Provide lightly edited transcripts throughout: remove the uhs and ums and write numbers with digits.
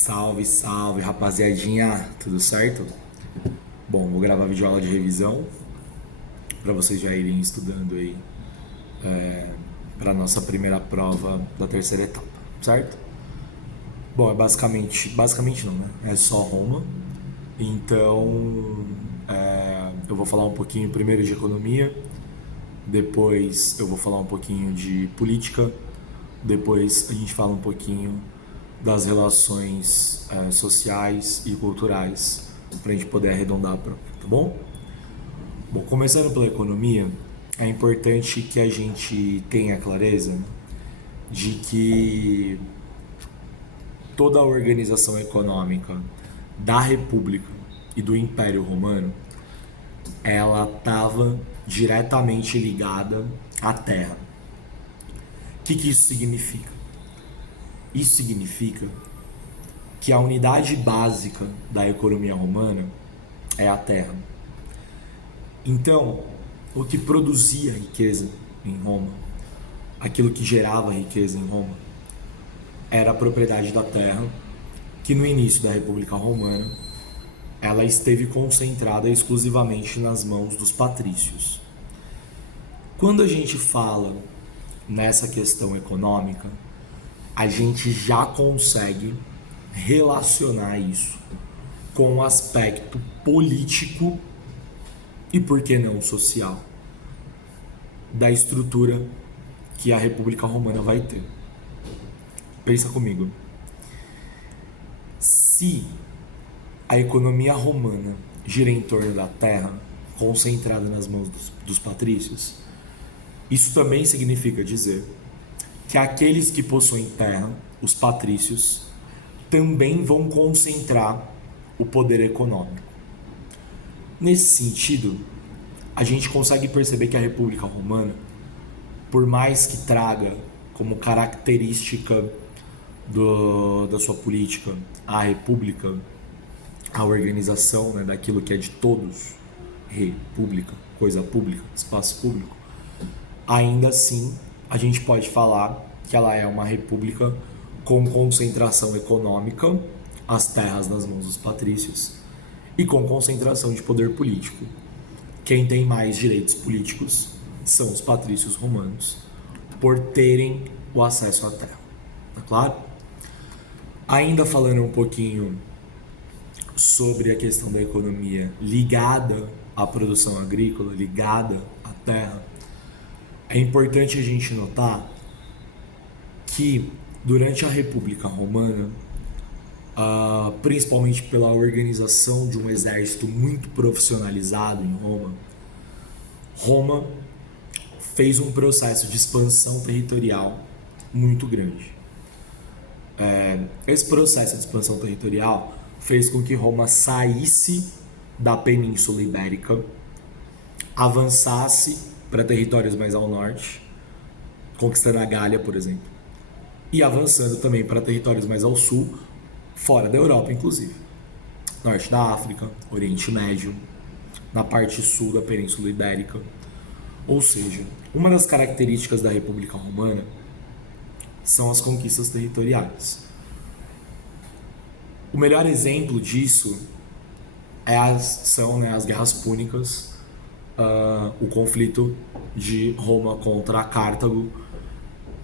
Salve, salve, rapaziadinha, tudo certo? Bom, vou gravar vídeo aula de revisão para vocês já irem estudando aí para nossa primeira prova da terceira etapa, certo? Bom, é basicamente não, né? É só Roma. Então, eu vou falar um pouquinho primeiro de economia, depois eu vou falar um pouquinho de política, depois a gente fala um pouquinho das relações sociais e culturais para a gente poder arredondar a prova, tá bom? Bom, começando pela economia, é importante que a gente tenha clareza de que toda a organização econômica da República e do Império Romano, ela estava diretamente ligada à terra. O que isso significa? Isso significa que a unidade básica da economia romana é a terra. Então, o que produzia riqueza em Roma, aquilo que gerava riqueza em Roma, era a propriedade da terra, que no início da República Romana ela esteve concentrada exclusivamente nas mãos dos patrícios. Quando a gente fala nessa questão econômica, a gente já consegue relacionar isso com o aspecto político e, por que não, social da estrutura que a República Romana vai ter. Pensa comigo. Se a economia romana gira em torno da terra, concentrada nas mãos dos patrícios, isso também significa dizer que aqueles que possuem terra, os patrícios, também vão concentrar o poder econômico. Nesse sentido, a gente consegue perceber que a República Romana, por mais que traga como característica da sua política a república, a organização, né, daquilo que é de todos, república, coisa pública, espaço público, ainda assim a gente pode falar que ela é uma república com concentração econômica, as terras nas mãos dos patrícios, e com concentração de poder político. Quem tem mais direitos políticos são os patrícios romanos, por terem o acesso à terra. Tá claro? Ainda falando um pouquinho sobre a questão da economia ligada à produção agrícola, ligada à terra, é importante a gente notar que durante a República Romana, principalmente pela organização de um exército muito profissionalizado em Roma fez um processo de expansão territorial muito grande. Esse processo de expansão territorial fez com que Roma saísse da Península Ibérica, avançasse para territórios mais ao norte, conquistando a Gália, por exemplo, e avançando também para territórios mais ao sul, fora da Europa, inclusive. Norte da África, Oriente Médio, na parte sul da Península Ibérica. Ou seja, uma das características da República Romana são as conquistas territoriais. O melhor exemplo disso são as Guerras Púnicas, o conflito de Roma contra Cartago,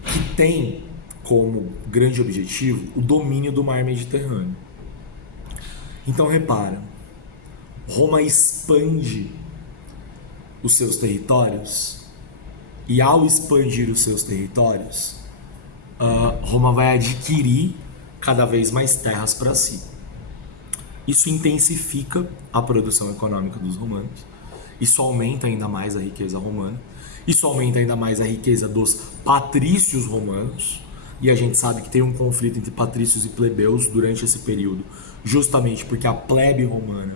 que tem como grande objetivo o domínio do mar Mediterrâneo. Então repara, Roma expande os seus territórios e ao expandir os seus territórios, Roma vai adquirir cada vez mais terras para si. Isso intensifica a produção econômica dos romanos, isso aumenta ainda mais a riqueza romana, isso aumenta ainda mais a riqueza dos patrícios romanos, e a gente sabe que tem um conflito entre patrícios e plebeus durante esse período, justamente porque a plebe romana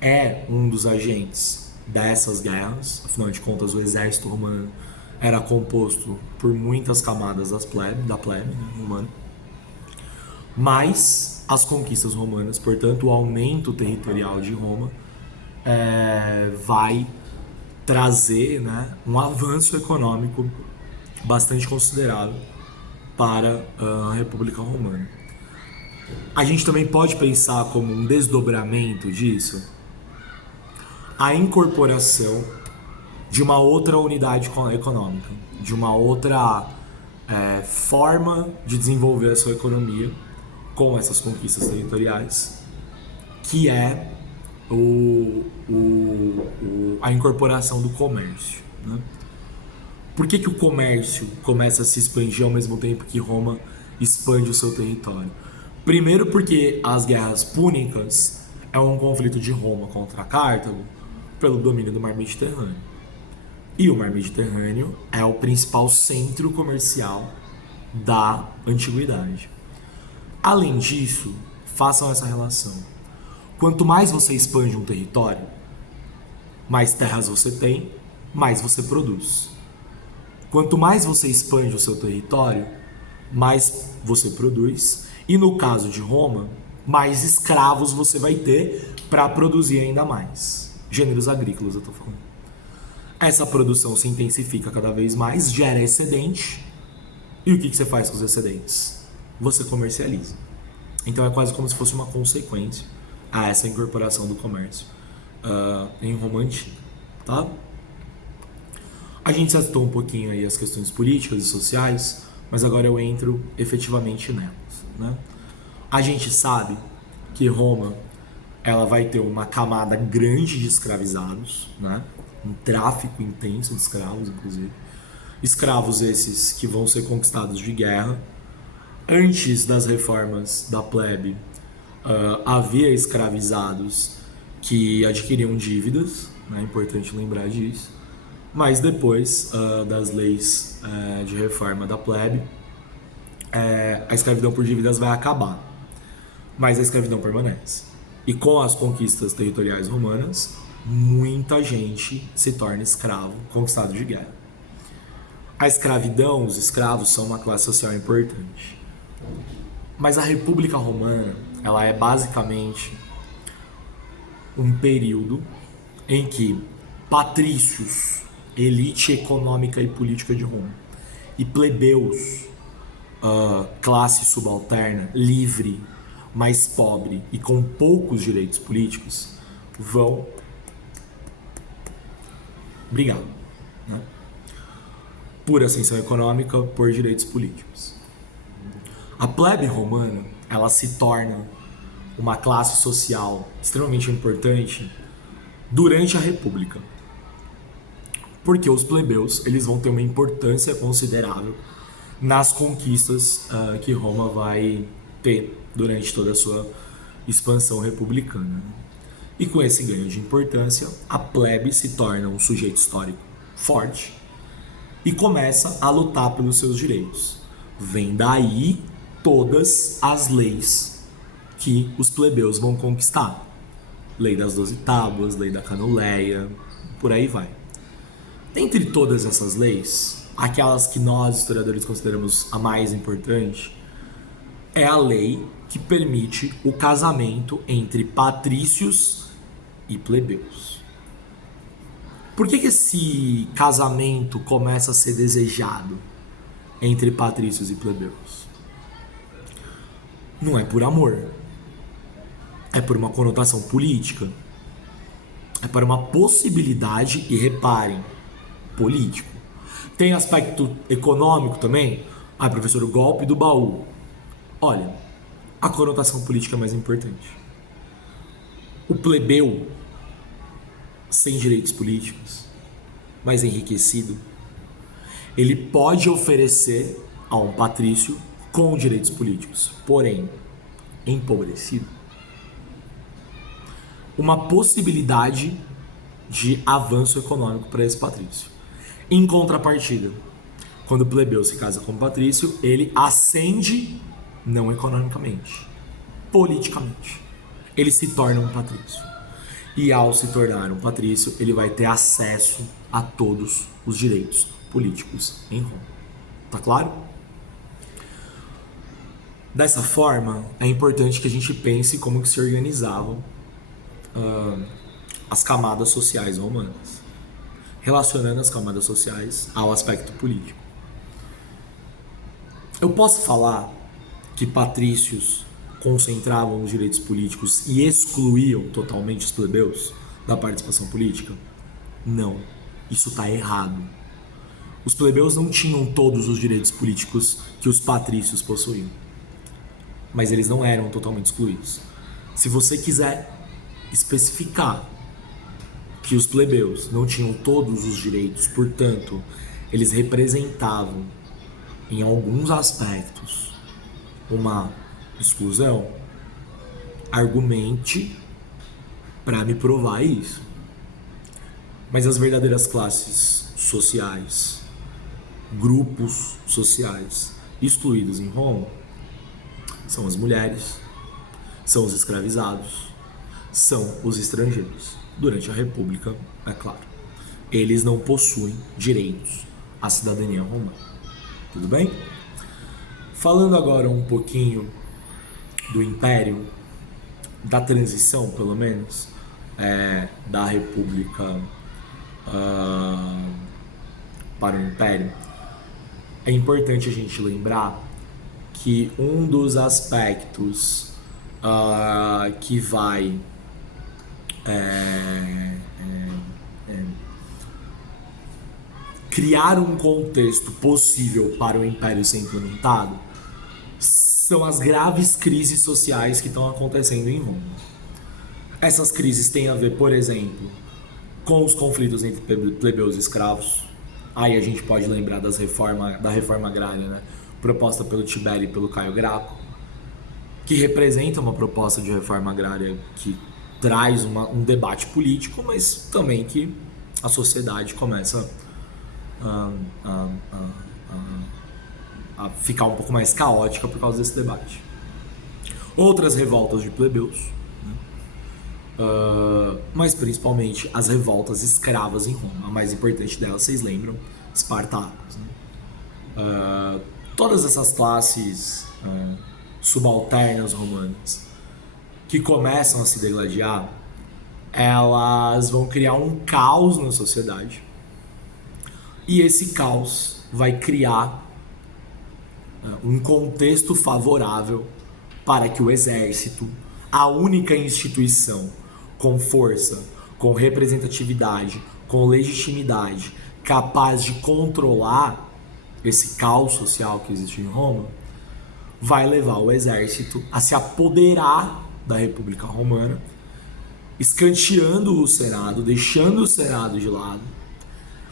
é um dos agentes dessas guerras. Afinal de contas, o exército romano era composto por muitas camadas da plebe romana. Mas as conquistas romanas, portanto, o aumento territorial de Roma vai trazer, um avanço econômico bastante considerável para a República Romana. A gente também pode pensar como um desdobramento disso a incorporação de uma outra unidade econômica, de uma outra forma de desenvolver a sua economia com essas conquistas territoriais, que é a incorporação do comércio, né? Por que o comércio começa a se expandir ao mesmo tempo que Roma expande o seu território? Primeiro porque as guerras púnicas é um conflito de Roma contra Cartago pelo domínio do Mar Mediterrâneo. E o Mar Mediterrâneo é o principal centro comercial da antiguidade. Além disso, façam essa relação. Quanto mais você expande um território, mais terras você tem, mais você produz. Quanto mais você expande o seu território, mais você produz. E no caso de Roma, mais escravos você vai ter para produzir ainda mais. Gêneros agrícolas, eu tô falando. Essa produção se intensifica cada vez mais, gera excedente. E o que você faz com os excedentes? Você comercializa. Então é quase como se fosse uma consequência a essa incorporação do comércio em Roma antiga, tá? A gente já citou um pouquinho aí as questões políticas e sociais, mas agora eu entro efetivamente nelas, né? A gente sabe que Roma ela vai ter uma camada grande de escravizados, né? Um tráfico intenso de escravos, inclusive. Escravos esses que vão ser conquistados de guerra. Antes das reformas da plebe, havia escravizados que adquiriam dívidas, né? É importante lembrar disso. Mas depois das leis de reforma da plebe, a escravidão por dívidas vai acabar, mas a escravidão permanece. E com as conquistas territoriais romanas, muita gente se torna escravo, conquistado de guerra. A escravidão, os escravos são uma classe social importante. Mas a República Romana, ela é basicamente um período em que patrícios, elite econômica e política de Roma, e plebeus, classe subalterna, livre, mais pobre e com poucos direitos políticos, vão brigar, né? Por ascensão econômica, por direitos políticos. A plebe romana, ela se torna uma classe social extremamente importante durante a República, porque os plebeus eles vão ter uma importância considerável nas conquistas que Roma vai ter durante toda a sua expansão republicana. E com esse ganho de importância, a plebe se torna um sujeito histórico forte e começa a lutar pelos seus direitos. Vem daí todas as leis que os plebeus vão conquistar. Lei das 12 Tábuas, Lei da Canuleia, por aí vai. Dentre todas essas leis, aquelas que nós, historiadores, consideramos a mais importante, é a lei que permite o casamento entre patrícios e plebeus. Por que esse casamento começa a ser desejado entre patrícios e plebeus? Não é por amor, é por uma conotação política, é para uma possibilidade, e reparem, político. Tem aspecto econômico também. Professor, o golpe do baú. Olha, a conotação política é mais importante. O plebeu, sem direitos políticos, mas enriquecido, ele pode oferecer a um patrício com direitos políticos, porém empobrecido, uma possibilidade de avanço econômico para esse patrício. Em contrapartida, quando o plebeu se casa com o patrício, ele ascende não economicamente, politicamente. Ele se torna um patrício. E ao se tornar um patrício, ele vai ter acesso a todos os direitos políticos em Roma. Tá claro? Dessa forma, é importante que a gente pense como que se organizavam as camadas sociais romanas, relacionando as camadas sociais ao aspecto político. Eu posso falar que patrícios concentravam os direitos políticos e excluíam totalmente os plebeus da participação política? Não, isso está errado. Os plebeus não tinham todos os direitos políticos que os patrícios possuíam, mas eles não eram totalmente excluídos. Se você quiser especificar que os plebeus não tinham todos os direitos, portanto, eles representavam, em alguns aspectos, uma exclusão, argumente para me provar isso. Mas as verdadeiras classes sociais, grupos sociais excluídos em Roma, são as mulheres, são os escravizados, são os estrangeiros. Durante a República, é claro, eles não possuem direitos à cidadania romana. Tudo bem? Falando agora um pouquinho do Império, da transição, pelo menos, da República para o Império, é importante a gente lembrar que um dos aspectos que vai criar um contexto possível para o Império ser implementado são as graves crises sociais que estão acontecendo em Roma. Essas crises têm a ver, por exemplo, com os conflitos entre plebeus e escravos. Aí a gente pode lembrar da reforma agrária, né? Proposta pelo Tibério e pelo Caio Graco, que representa uma proposta de reforma agrária que traz um debate político, mas também que a sociedade começa a ficar um pouco mais caótica por causa desse debate. Outras revoltas de plebeus, né? Mas principalmente as revoltas escravas em Roma. A mais importante delas, vocês lembram? Espartacos, né? Todas essas classes subalternas romanas que começam a se degladiar, elas vão criar um caos na sociedade, e esse caos vai criar um contexto favorável para que o exército, a única instituição com força, com representatividade, com legitimidade, capaz de controlar esse caos social que existe em Roma, vai levar o exército a se apoderar da República Romana, escanteando o Senado, deixando o Senado de lado,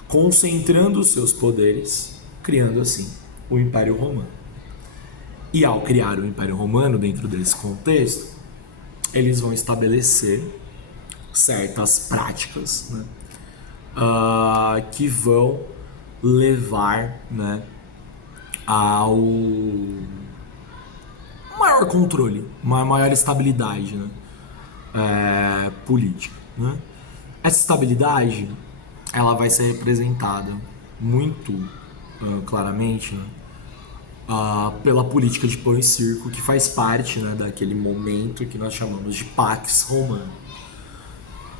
concentrando os seus poderes, criando assim o Império Romano. E ao criar o Império Romano dentro desse contexto, eles vão estabelecer certas práticas, né, que vão levar, né, ao maior controle, uma maior estabilidade, né, política, né? Essa estabilidade, ela vai ser representada muito claramente, né, pela política de pão e circo, que faz parte, né, daquele momento que nós chamamos de Pax Romana.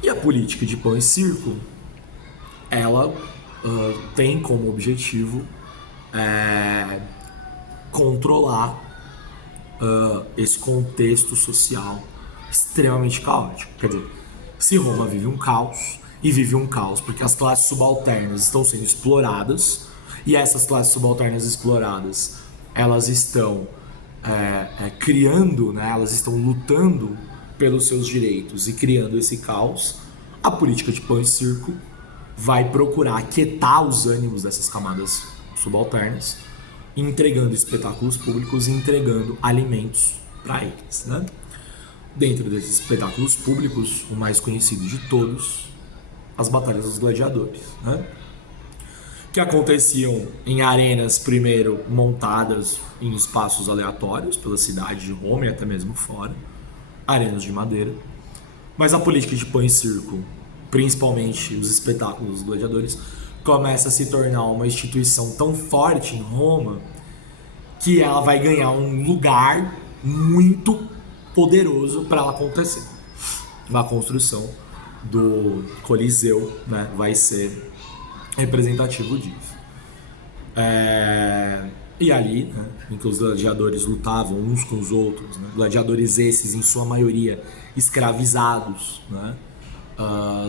E a política de pão e circo, ela tem como objetivo controlar esse contexto social extremamente caótico. Quer dizer, se Roma vive um caos, e vive um caos porque as classes subalternas estão sendo exploradas, e essas classes subalternas exploradas, elas estão criando, né, elas estão lutando pelos seus direitos e criando esse caos, a política de pão e circo vai procurar aquietar os ânimos dessas camadas subalternas, entregando espetáculos públicos e entregando alimentos para eles, né? Dentro desses espetáculos públicos, o mais conhecido de todos, as batalhas dos gladiadores, né? Que aconteciam em arenas, primeiro montadas em espaços aleatórios pela cidade de Roma e até mesmo fora, arenas de madeira. Mas a política de pão e circo, principalmente os espetáculos dos gladiadores, começa a se tornar uma instituição tão forte em Roma que ela vai ganhar um lugar muito poderoso para ela acontecer. A construção do Coliseu, né, vai ser representativo disso. E ali, né, em que os gladiadores lutavam uns com os outros, né, gladiadores esses, em sua maioria, escravizados, né,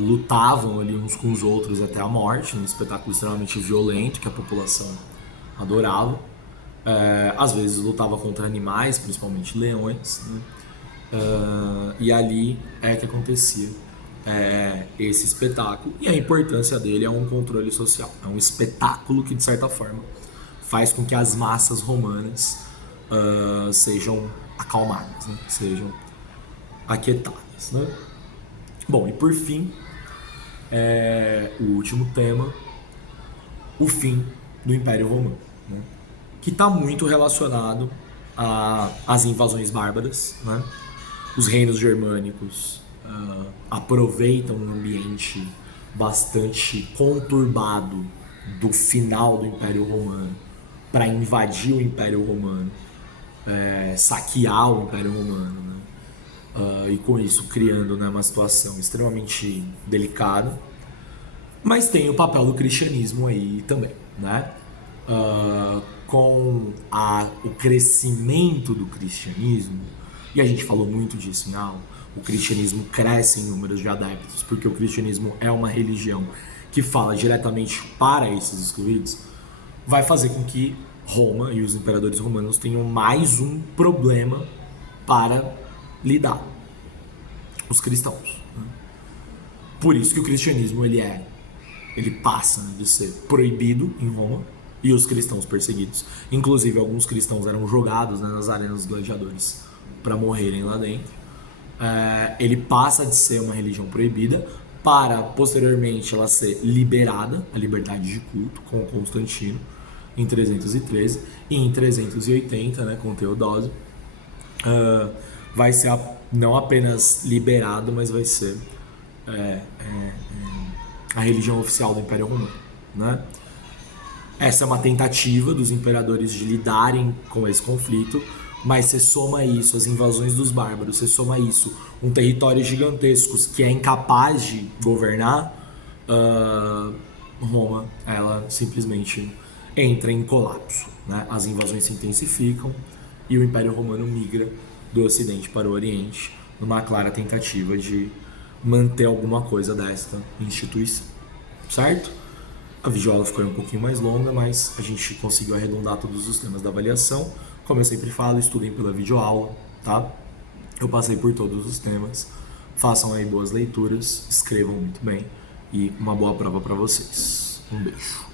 lutavam ali uns com os outros até a morte, um espetáculo extremamente violento que a população adorava. Às vezes lutava contra animais, principalmente leões, né? E ali é que acontecia esse espetáculo, e a importância dele é um controle social, é um espetáculo que de certa forma faz com que as massas romanas sejam acalmadas, né? Sejam aquietadas, né? Bom, e por fim, o último tema, o fim do Império Romano, né? Que está muito relacionado às invasões bárbaras, né? Os reinos germânicos aproveitam um ambiente bastante conturbado do final do Império Romano para invadir o Império Romano, saquear o Império Romano, né? E com isso criando, né, uma situação extremamente delicada. Mas tem o papel do cristianismo aí também, né? Com o crescimento do cristianismo, e a gente falou muito disso em aula, o cristianismo cresce em números de adeptos, porque o cristianismo é uma religião que fala diretamente para esses excluídos, vai fazer com que Roma e os imperadores romanos tenham mais um problema para lidar: os cristãos, né? Por isso que o cristianismo ele passa de ser proibido em Roma e os cristãos perseguidos. Inclusive, alguns cristãos eram jogados, né, nas arenas dos gladiadores para morrerem lá dentro. Ele passa de ser uma religião proibida para, posteriormente, ela ser liberada, a liberdade de culto, com Constantino, em 313, e em 380, né, com Teodósio, vai ser não apenas liberado, mas vai ser a religião oficial do Império Romano, né? Essa é uma tentativa dos imperadores de lidarem com esse conflito, mas você soma isso, as invasões dos bárbaros, você soma isso, um território gigantesco que é incapaz de governar, Roma, ela simplesmente entra em colapso, né? As invasões se intensificam e o Império Romano migra do Ocidente para o Oriente, numa clara tentativa de manter alguma coisa desta instituição, certo? A videoaula ficou um pouquinho mais longa, mas a gente conseguiu arredondar todos os temas da avaliação. Como eu sempre falo, estudem pela videoaula, tá? Eu passei por todos os temas. Façam aí boas leituras, escrevam muito bem e uma boa prova para vocês. Um beijo.